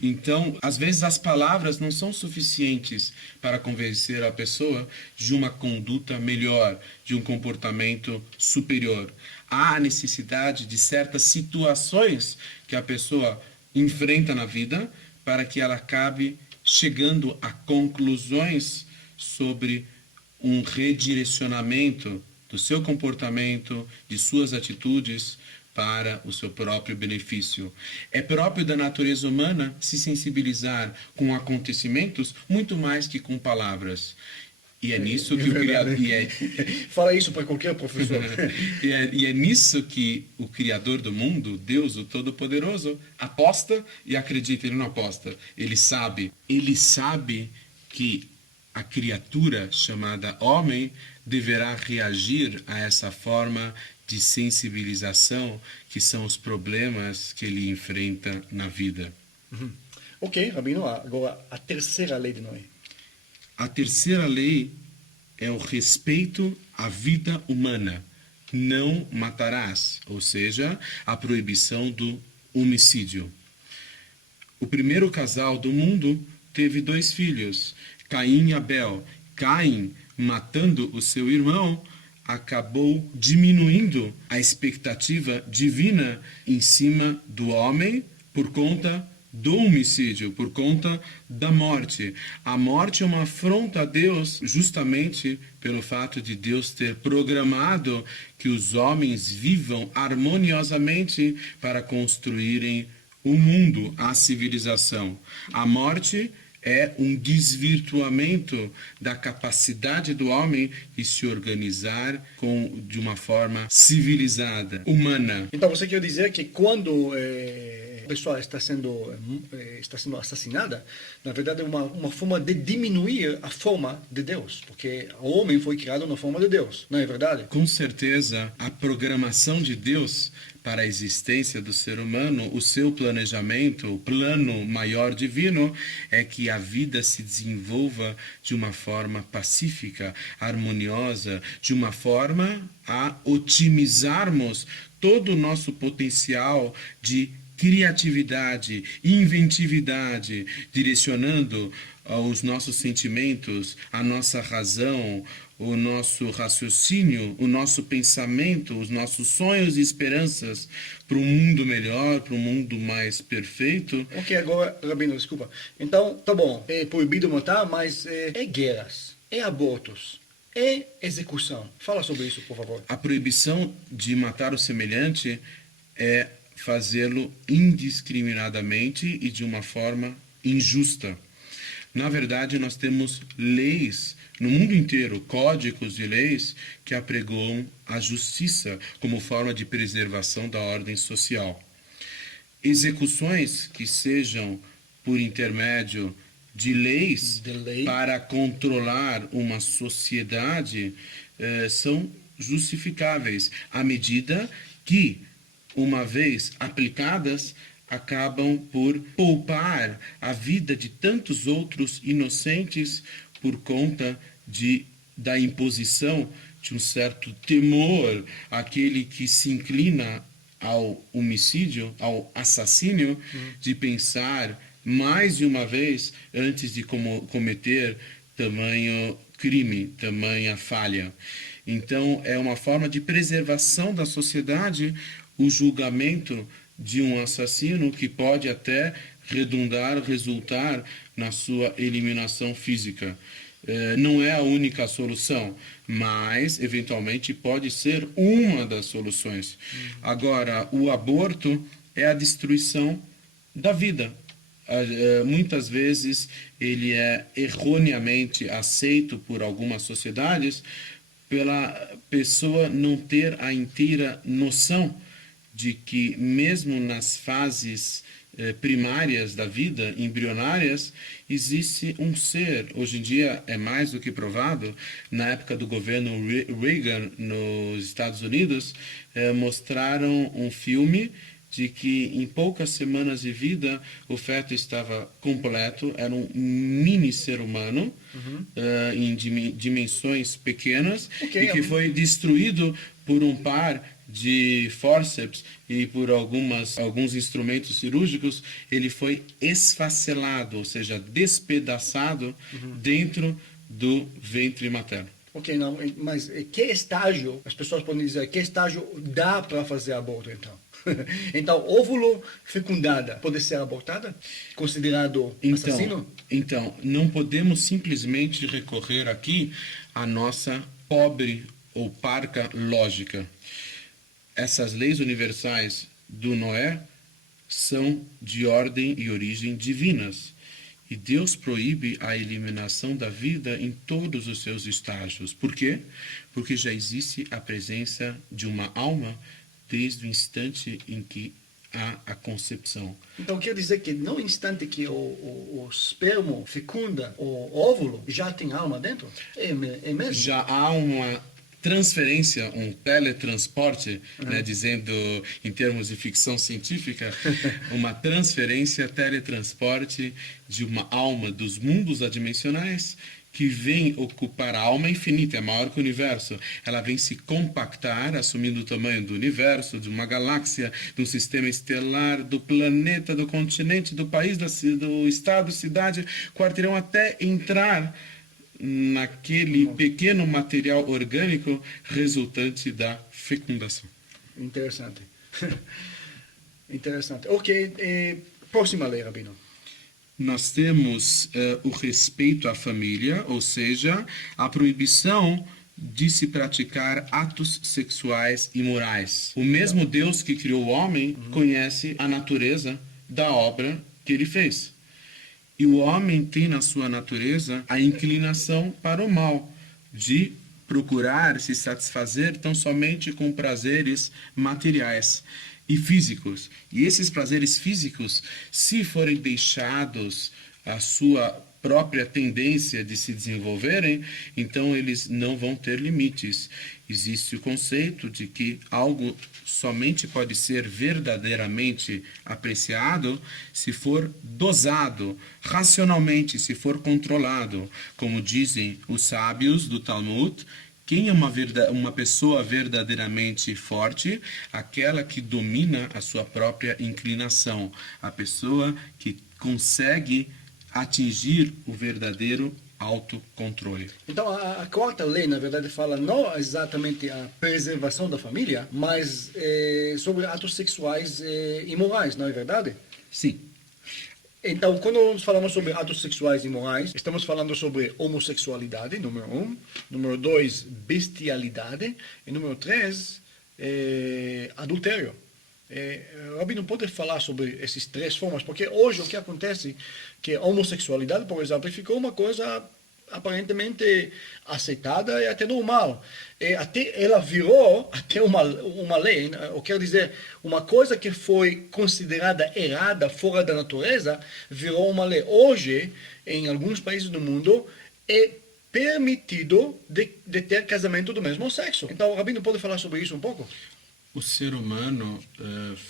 Então, às vezes as palavras não são suficientes para convencer a pessoa de uma conduta melhor, de um comportamento superior. Há a necessidade de certas situações que a pessoa enfrenta na vida para que ela acabe chegando a conclusões sobre um redirecionamento do seu comportamento, de suas atitudes, para o seu próprio benefício. É próprio da natureza humana se sensibilizar com acontecimentos muito mais que com palavras. E é nisso que o Criador... Fala isso para qualquer professor. e é nisso que o Criador do mundo, Deus, o Todo-Poderoso, aposta e acredita. Ele não aposta, ele sabe. Ele sabe que a criatura chamada homem deverá reagir a essa forma de sensibilização que são os problemas que ele enfrenta na vida. Ok, Rabino, agora a terceira lei de Noé. A terceira lei é o respeito à vida humana. Não matarás, ou seja, a proibição do homicídio. O primeiro casal do mundo teve 2 filhos, Caim e Abel. Caim matando o seu irmão, acabou diminuindo a expectativa divina em cima do homem por conta do homicídio, por conta da morte. A morte é uma afronta a Deus justamente pelo fato de Deus ter programado que os homens vivam harmoniosamente para construírem o mundo, a civilização. A morte é um desvirtuamento da capacidade do homem de se organizar de uma forma civilizada, humana. Então você quer dizer que quando a pessoa está sendo assassinada, na verdade é uma forma de diminuir a forma de Deus, porque o homem foi criado na forma de Deus, não é verdade? Com certeza, a programação de Deus para a existência do ser humano, o seu planejamento, o plano maior divino, é que a vida se desenvolva de uma forma pacífica, harmoniosa, de uma forma a otimizarmos todo o nosso potencial de criatividade, inventividade, direcionando os nossos sentimentos, a nossa razão, o nosso raciocínio, o nosso pensamento, os nossos sonhos e esperanças para um mundo melhor, para um mundo mais perfeito. Ok, agora, Rabino, desculpa. Então, tá bom, é proibido matar, mas é guerras, é abortos, é execução. Fala sobre isso, por favor. A proibição de matar o semelhante é fazê-lo indiscriminadamente e de uma forma injusta. Na verdade, nós temos leis no mundo inteiro, códigos de leis que apregoam a justiça como forma de preservação da ordem social. Execuções que sejam por intermédio de leis para controlar uma sociedade são justificáveis, à medida que, uma vez aplicadas, acabam por poupar a vida de tantos outros inocentes por conta da imposição de um certo temor àquele que se inclina ao homicídio, ao assassínio, de pensar mais de uma vez antes de cometer tamanho crime, tamanha falha. Então, é uma forma de preservação da sociedade o julgamento de um assassino que pode até resultar na sua eliminação física. Não é a única solução, mas eventualmente pode ser uma das soluções. Agora, o aborto é a destruição da vida. Muitas vezes ele é erroneamente aceito por algumas sociedades pela pessoa não ter a inteira noção de que mesmo nas fases primárias da vida, embrionárias, existe um ser. Hoje em dia é mais do que provado. Na época do governo Reagan nos Estados Unidos, mostraram um filme de que em poucas semanas de vida o feto estava completo, era um mini ser humano, em dimensões pequenas, e que foi destruído por um par de fórceps e por alguns instrumentos cirúrgicos. Ele foi esfacelado, ou seja, despedaçado dentro do ventre materno. Ok, não, mas que estágio, as pessoas podem dizer, que estágio dá para fazer aborto então? Então, óvulo fecundada pode ser abortada? Considerado assassino? Então, não podemos simplesmente recorrer aqui à nossa pobre ou parca lógica. Essas leis universais do Noé são de ordem e origem divinas. E Deus proíbe a eliminação da vida em todos os seus estágios. Por quê? Porque já existe a presença de uma alma desde o instante em que há a concepção. Então quer dizer que no instante que o esperma fecunda o óvulo, já tem alma dentro? É mesmo? Já há uma transferência, um teletransporte, né, dizendo em termos de ficção científica, uma transferência, teletransporte de uma alma dos mundos adimensionais que vem ocupar a alma infinita, é maior que o universo. Ela vem se compactar, assumindo o tamanho do universo, de uma galáxia, de um sistema estelar, do planeta, do continente, do país, do estado, cidade, quarteirão, até entrar naquele pequeno material orgânico resultante da fecundação. Interessante. Interessante. Ok, próxima lei, Rabino. Nós temos o respeito à família, ou seja, a proibição de se praticar atos sexuais imorais. O mesmo Deus que criou o homem conhece a natureza da obra que ele fez. E o homem tem na sua natureza a inclinação para o mal, de procurar se satisfazer tão somente com prazeres materiais e físicos. E esses prazeres físicos, se forem deixados à sua própria tendência de se desenvolverem, então eles não vão ter limites. Existe o conceito de que algo somente pode ser verdadeiramente apreciado se for dosado, racionalmente, se for controlado. Como dizem os sábios do Talmud, quem é uma pessoa verdadeiramente forte? Aquela que domina a sua própria inclinação. A pessoa que consegue atingir o verdadeiro autocontrole. Então, a quarta lei, na verdade, fala não exatamente a preservação da família, mas sobre atos sexuais imorais, não é verdade? Sim. Então, quando nós falamos sobre atos sexuais imorais, estamos falando sobre homossexualidade, número 1. Número 2, bestialidade. E número 3, adultério. Rabi não pode falar sobre essas três formas, porque hoje o que acontece é que a homossexualidade, por exemplo, ficou uma coisa aparentemente aceitada e até normal. Até ela virou até uma lei, eu quero dizer, uma coisa que foi considerada errada, fora da natureza, virou uma lei. Hoje, em alguns países do mundo, é permitido de ter casamento do mesmo sexo. Então, o Rabi não pode falar sobre isso um pouco? O ser humano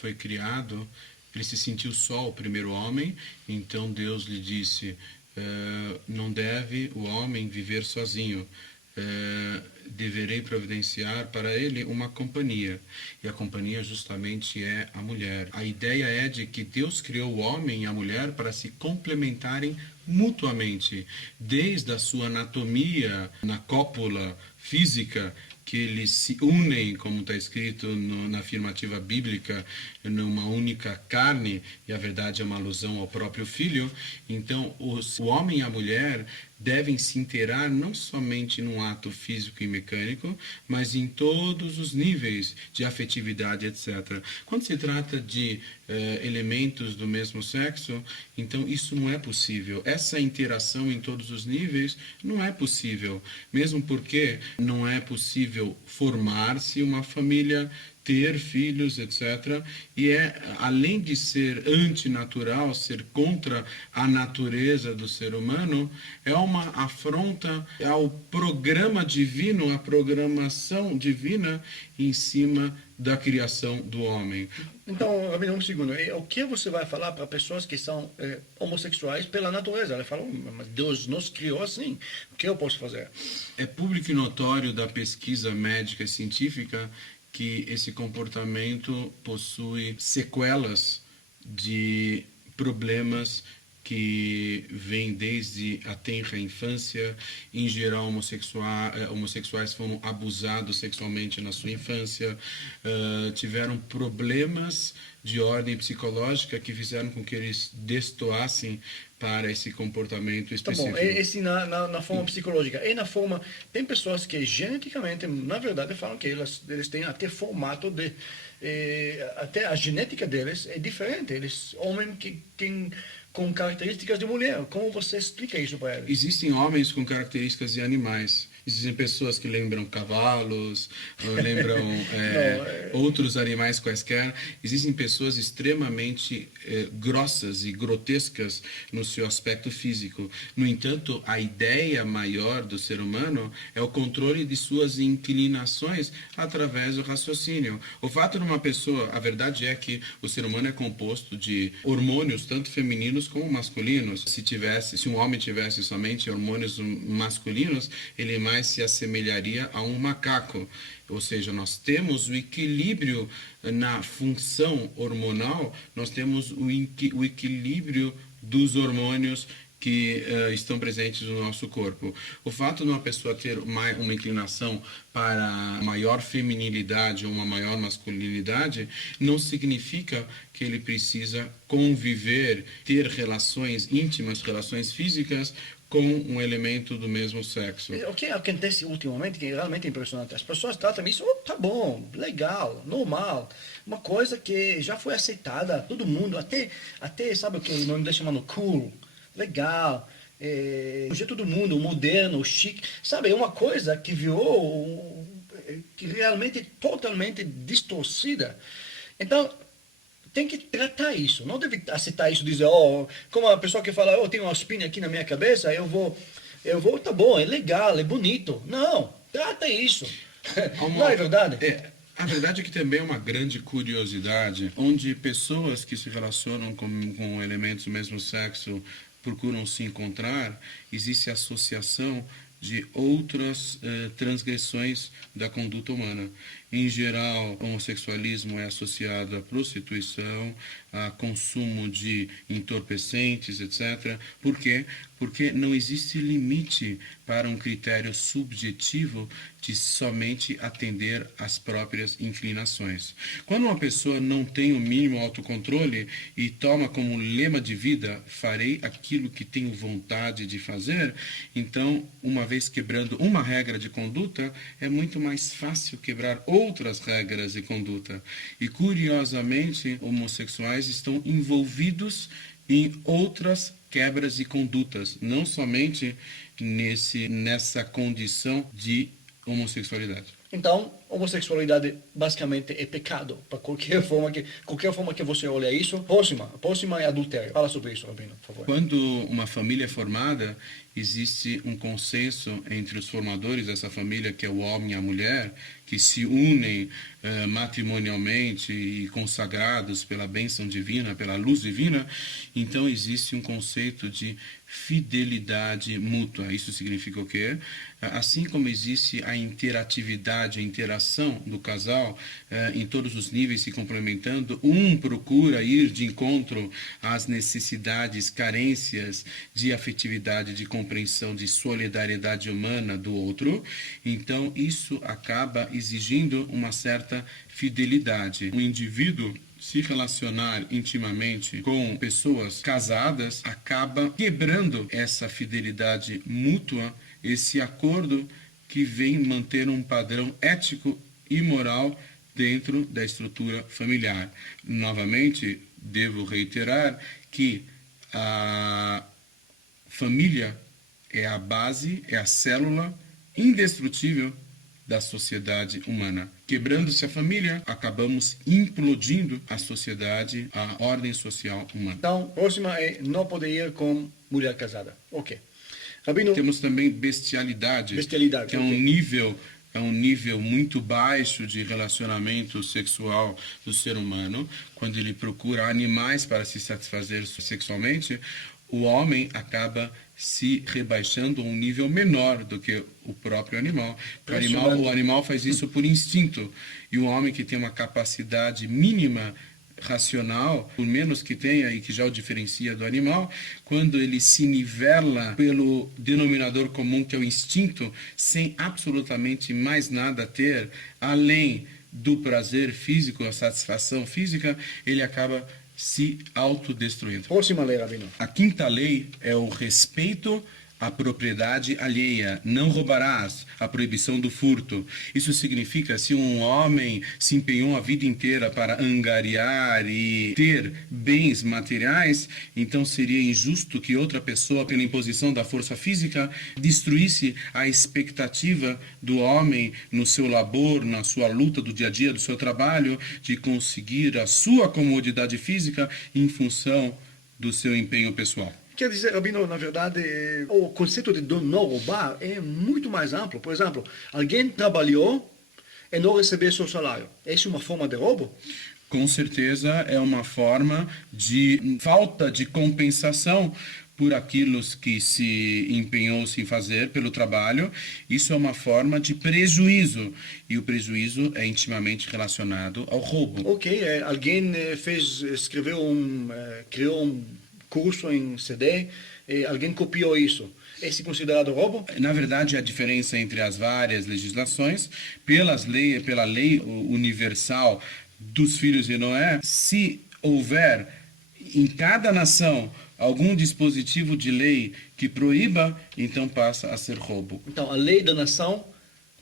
foi criado, ele se sentiu só o primeiro homem, então Deus lhe disse, não deve o homem viver sozinho, deverei providenciar para ele uma companhia, e a companhia justamente é a mulher. A ideia é de que Deus criou o homem e a mulher para se complementarem mutuamente, desde a sua anatomia na cópula física, que eles se unem, como está escrito na afirmativa bíblica, numa única carne, e a verdade é uma alusão ao próprio Filho. Então, o homem e a mulher devem se inteirar não somente num ato físico e mecânico, mas em todos os níveis de afetividade, etc. Quando se trata de elementos do mesmo sexo, então isso não é possível. Essa interação em todos os níveis não é possível, mesmo porque não é possível formar-se uma família, ter filhos, etc. E além de ser antinatural, ser contra a natureza do ser humano, é uma afronta ao programa divino, à programação divina em cima da criação do homem. Então, Rabino, um segundo. O que você vai falar para pessoas que são homossexuais pela natureza? Ela fala, mas Deus nos criou assim. O que eu posso fazer? É público e notório da pesquisa médica e científica que esse comportamento possui sequelas de problemas que vêm desde a tenra infância. Em geral, homossexuais foram abusados sexualmente na sua infância, tiveram problemas de ordem psicológica que fizeram com que eles destoassem para esse comportamento específico. Tá bom, esse na forma psicológica. E na forma... Tem pessoas que geneticamente, na verdade, falam que eles têm até formato de... até a genética deles é diferente. Eles, homens que têm com características de mulher. Como você explica isso para eles? Existem homens com características de animais. Existem pessoas que lembram cavalos, lembram outros animais quaisquer. Existem pessoas extremamente grossas e grotescas no seu aspecto físico. No entanto, a ideia maior do ser humano é o controle de suas inclinações através do raciocínio. O fato de uma pessoa, a verdade é que o ser humano é composto de hormônios, tanto femininos como masculinos. Se um homem tivesse somente hormônios masculinos, ele mais se assemelharia a um macaco. Ou seja, nós temos o equilíbrio na função hormonal, nós temos o equilíbrio dos hormônios que estão presentes no nosso corpo. O fato de uma pessoa ter uma inclinação para maior feminilidade ou uma maior masculinidade não significa que ele precisa conviver, ter relações íntimas, relações físicas com um elemento do mesmo sexo. O que acontece ultimamente, que é realmente impressionante, as pessoas tratam isso, oh, tá bom, legal, normal, uma coisa que já foi aceitada, todo mundo, até sabe o que o inglês chamando cool, legal, o jeito do mundo, moderno, chique, sabe, é uma coisa que virou, que realmente totalmente distorcida. Então, tem que tratar isso, não deve aceitar isso, dizer, oh, como a pessoa que fala, eu tenho uma espinha aqui na minha cabeça, tá bom, é legal, é bonito. Não, trata isso. Não é verdade? A verdade é que também é uma grande curiosidade, onde pessoas que se relacionam com elementos do mesmo sexo procuram se encontrar, existe associação de outras transgressões da conduta humana. Em geral, o homossexualismo é associado à prostituição, a consumo de entorpecentes, etc. Por quê? Porque não existe limite para um critério subjetivo de somente atender às próprias inclinações. Quando uma pessoa não tem o mínimo autocontrole e toma como lema de vida, farei aquilo que tenho vontade de fazer, então, uma vez quebrando uma regra de conduta, é muito mais fácil quebrar outras regras de conduta. E, curiosamente, homossexuais estão envolvidos em outras quebras de condutas, não somente nessa condição de homossexualidade. Então, homossexualidade basicamente é pecado, para qualquer forma que você olha isso. Próxima é adultério. Fala sobre isso, Rabino, por favor. Quando uma família é formada, existe um consenso entre os formadores dessa família, que é o homem e a mulher, que se unem matrimonialmente e consagrados pela bênção divina, pela luz divina. Então existe um conceito de fidelidade mútua. Isso significa o quê? Assim como existe a interatividade, a interação do casal em todos os níveis se complementando, um procura ir de encontro às necessidades, carências de afetividade, de compreensão, de solidariedade humana do outro. Então isso acaba exigindo uma certa fidelidade. O indivíduo se relacionar intimamente com pessoas casadas acaba quebrando essa fidelidade mútua, esse acordo que vem manter um padrão ético e moral dentro da estrutura familiar. Novamente, devo reiterar que a família é a base, é a célula indestrutível da sociedade humana. Quebrando-se a família, acabamos implodindo a sociedade, a ordem social humana. Então, próxima é não poder ir com mulher casada. Ok. Rabino, temos também bestialidade, que é um nível muito baixo de relacionamento sexual do ser humano. Quando ele procura animais para se satisfazer sexualmente, o homem acaba se rebaixando a um nível menor do que o próprio animal. O animal faz isso por instinto. E o homem, que tem uma capacidade mínima racional, por menos que tenha e que já o diferencia do animal, quando ele se nivela pelo denominador comum, que é o instinto, sem absolutamente mais nada a ter, além do prazer físico, a satisfação física, ele acaba se autodestruindo. Próxima lei, Rabino. A quinta lei é o respeito à propriedade alheia. Não roubarás, a proibição do furto. Isso significa, se um homem se empenhou a vida inteira para angariar e ter bens materiais, então seria injusto que outra pessoa, pela imposição da força física, destruísse a expectativa do homem no seu labor, na sua luta do dia a dia, do seu trabalho, de conseguir a sua comodidade física em função do seu empenho pessoal. Quer dizer, Rabino, na verdade, o conceito de não roubar é muito mais amplo. Por exemplo, alguém trabalhou e não recebeu seu salário. Essa é uma forma de roubo? Com certeza é uma forma de falta de compensação por aquilo que se empenhou-se em fazer pelo trabalho. Isso é uma forma de prejuízo. E o prejuízo é intimamente relacionado ao roubo. Ok, alguém criou curso em CD, alguém copiou isso. É considerado roubo? Na verdade, a diferença entre as várias legislações, pela lei universal dos filhos de Noé, se houver em cada nação algum dispositivo de lei que proíba, então passa a ser roubo. Então, a lei da nação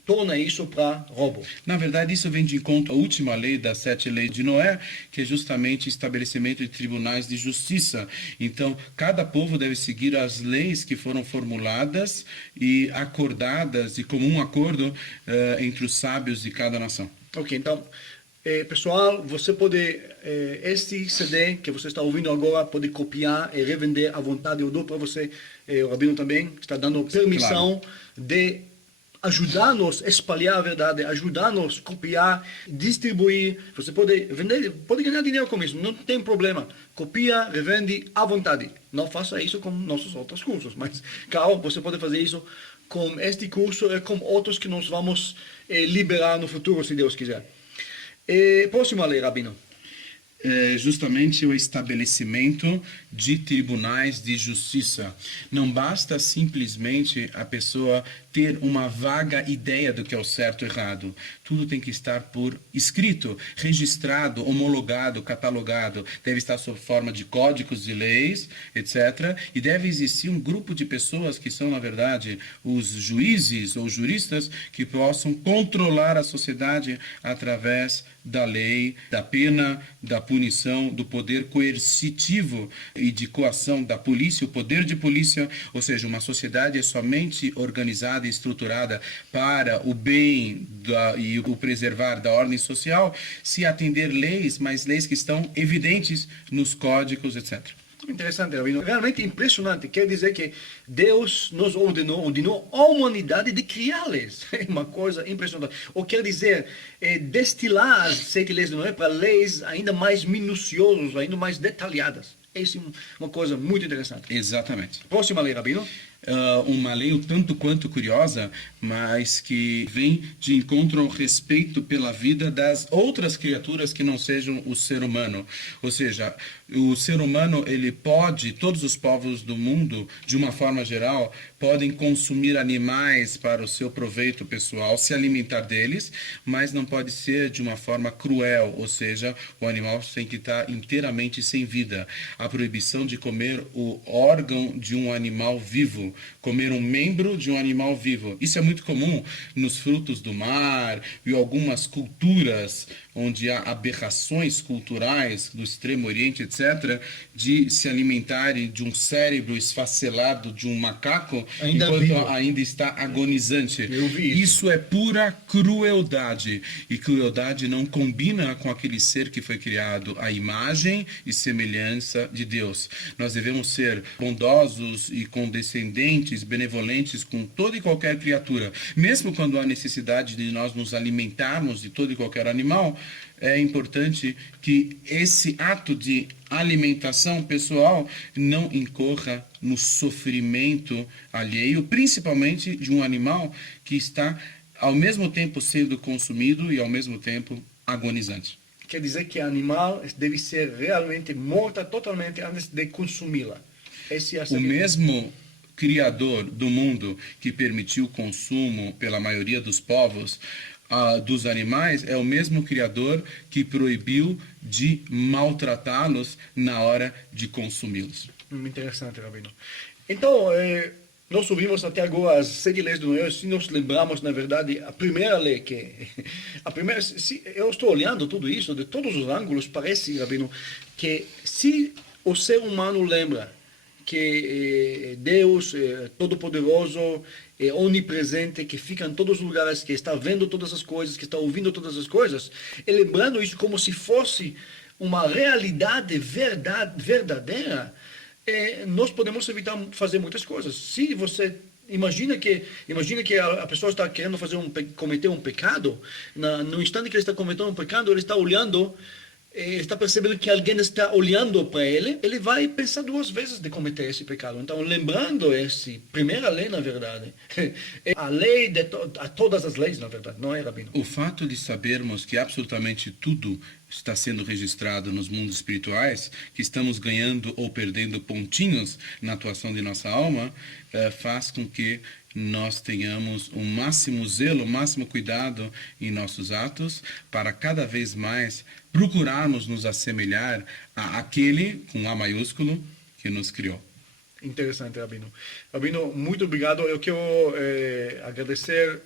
torna isso para roubo. Na verdade, isso vem de encontro à última lei das 7 leis de Noé, que é justamente estabelecimento de tribunais de justiça. Então, cada povo deve seguir as leis que foram formuladas e acordadas de comum acordo entre os sábios de cada nação. Ok, então, pessoal, você pode, este CD que você está ouvindo agora, pode copiar e revender à vontade. Eu dou para você, o Rabino também está dando permissão de ajudar-nos a espalhar a verdade, ajudar-nos a copiar, distribuir. Você pode vender, pode ganhar dinheiro com isso, não tem problema. Copia, revende à vontade. Não faça isso com nossos outros cursos, mas, claro, você pode fazer isso com este curso e com outros que nós vamos liberar no futuro, se Deus quiser. Próxima lei, Rabino. Justamente o estabelecimento de tribunais de justiça. Não basta simplesmente a pessoa ter uma vaga ideia do que é o certo e errado. Tudo tem que estar por escrito, registrado, homologado, catalogado. Deve estar sob forma de códigos de leis, etc. E deve existir um grupo de pessoas que são, na verdade, os juízes ou juristas que possam controlar a sociedade através da lei, da pena, da punição, do poder coercitivo e de coação da polícia, o poder de polícia, ou seja, uma sociedade é somente organizada e estruturada para o bem e o preservar da ordem social se atender leis, mas leis que estão evidentes nos códigos, etc. Interessante, Rabino. Realmente impressionante. Quer dizer que Deus nos ordenou a humanidade de criar leis. É uma coisa impressionante. Ou quer dizer, destilar as 7 leis de Noé para leis ainda mais minuciosas, ainda mais detalhadas. Essa é uma coisa muito interessante. Exatamente. Próxima lei, Rabino. Uma lei um tanto quanto curiosa, mas que vem de encontro ao respeito pela vida das outras criaturas que não sejam o ser humano. Ou seja, o ser humano, ele pode, todos os povos do mundo, de uma forma geral, podem consumir animais para o seu proveito pessoal, se alimentar deles, mas não pode ser de uma forma cruel, ou seja, o animal tem que estar inteiramente sem vida. A proibição de comer o órgão de um animal vivo, comer um membro de um animal vivo. Isso é muito comum nos frutos do mar e algumas culturas onde há aberrações culturais do Extremo Oriente, etc., de se alimentarem de um cérebro esfacelado de um macaco enquanto ainda está agonizante. Eu vi isso. Isso é pura crueldade. E crueldade não combina com aquele ser que foi criado à imagem e semelhança de Deus. Nós devemos ser bondosos e condescendentes, benevolentes com toda e qualquer criatura. Mesmo quando há necessidade de nós nos alimentarmos de todo e qualquer animal, é importante que esse ato de alimentação pessoal não incorra no sofrimento alheio, principalmente de um animal que está ao mesmo tempo sendo consumido e ao mesmo tempo agonizante. Quer dizer que o animal deve ser realmente morta totalmente antes de consumi-la. O mesmo Criador do mundo que permitiu o consumo pela maioria dos povos dos animais é o mesmo Criador que proibiu de maltratá-los na hora de consumi-los. Interessante, Rabino. Então, nós ouvimos até agora as 7 leis do Noé, se nós lembramos, na verdade, a primeira lei, eu estou olhando tudo isso, de todos os ângulos, parece, Rabino, que se o ser humano lembra que Deus é todo-poderoso, é onipresente, que fica em todos os lugares, que está vendo todas as coisas, que está ouvindo todas as coisas, e lembrando isso como se fosse uma realidade verdadeira, nós podemos evitar fazer muitas coisas. Se você imagina que a pessoa está querendo cometer um pecado, no instante que ele está cometendo um pecado, ele está olhando, ele está percebendo que alguém está olhando para ele, ele vai pensar 2 vezes de cometer esse pecado. Então, lembrando essa primeira lei, na verdade, a lei a todas as leis, na verdade, não é, Rabino? O fato de sabermos que absolutamente tudo está sendo registrado nos mundos espirituais, que estamos ganhando ou perdendo pontinhos na atuação de nossa alma, faz com que nós tenhamos o máximo zelo, o máximo cuidado em nossos atos, para cada vez mais procurarmos nos assemelhar àquele, com A maiúsculo, que nos criou. Interessante, Rabino. Rabino, muito obrigado. Eu quero agradecer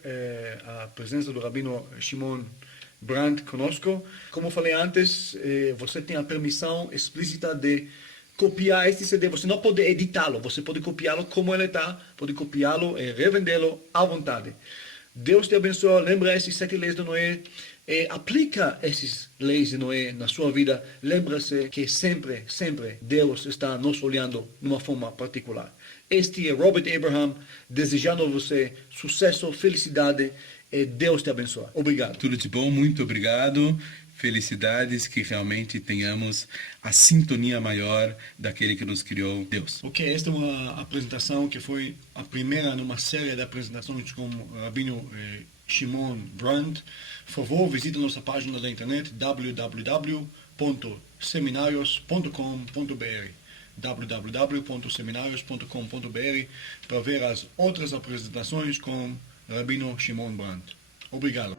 a presença do Rabino Shimon Brandt conosco. Como eu falei antes, você tem a permissão explícita de copiar este CD. Você não pode editá-lo, você pode copiá-lo como ele está, pode copiá-lo e revendê-lo à vontade. Deus te abençoe. Lembra esses 7 leis de Noé. Aplica essas leis de Noé na sua vida. Lembra-se que sempre, sempre Deus está nos olhando de uma forma particular. Este é Robert Abraham, desejando a você sucesso, felicidade e Deus te abençoe. Obrigado. Tudo de bom, muito obrigado. Felicidades, que realmente tenhamos a sintonia maior daquele que nos criou, Deus. Ok, esta é uma apresentação que foi a primeira numa série de apresentações com o Rabino Shimon Brandt. Por favor, visite nossa página da internet www.seminarios.com.br www.seminarios.com.br para ver as outras apresentações com Rabino Shimon Brandt. Obrigado.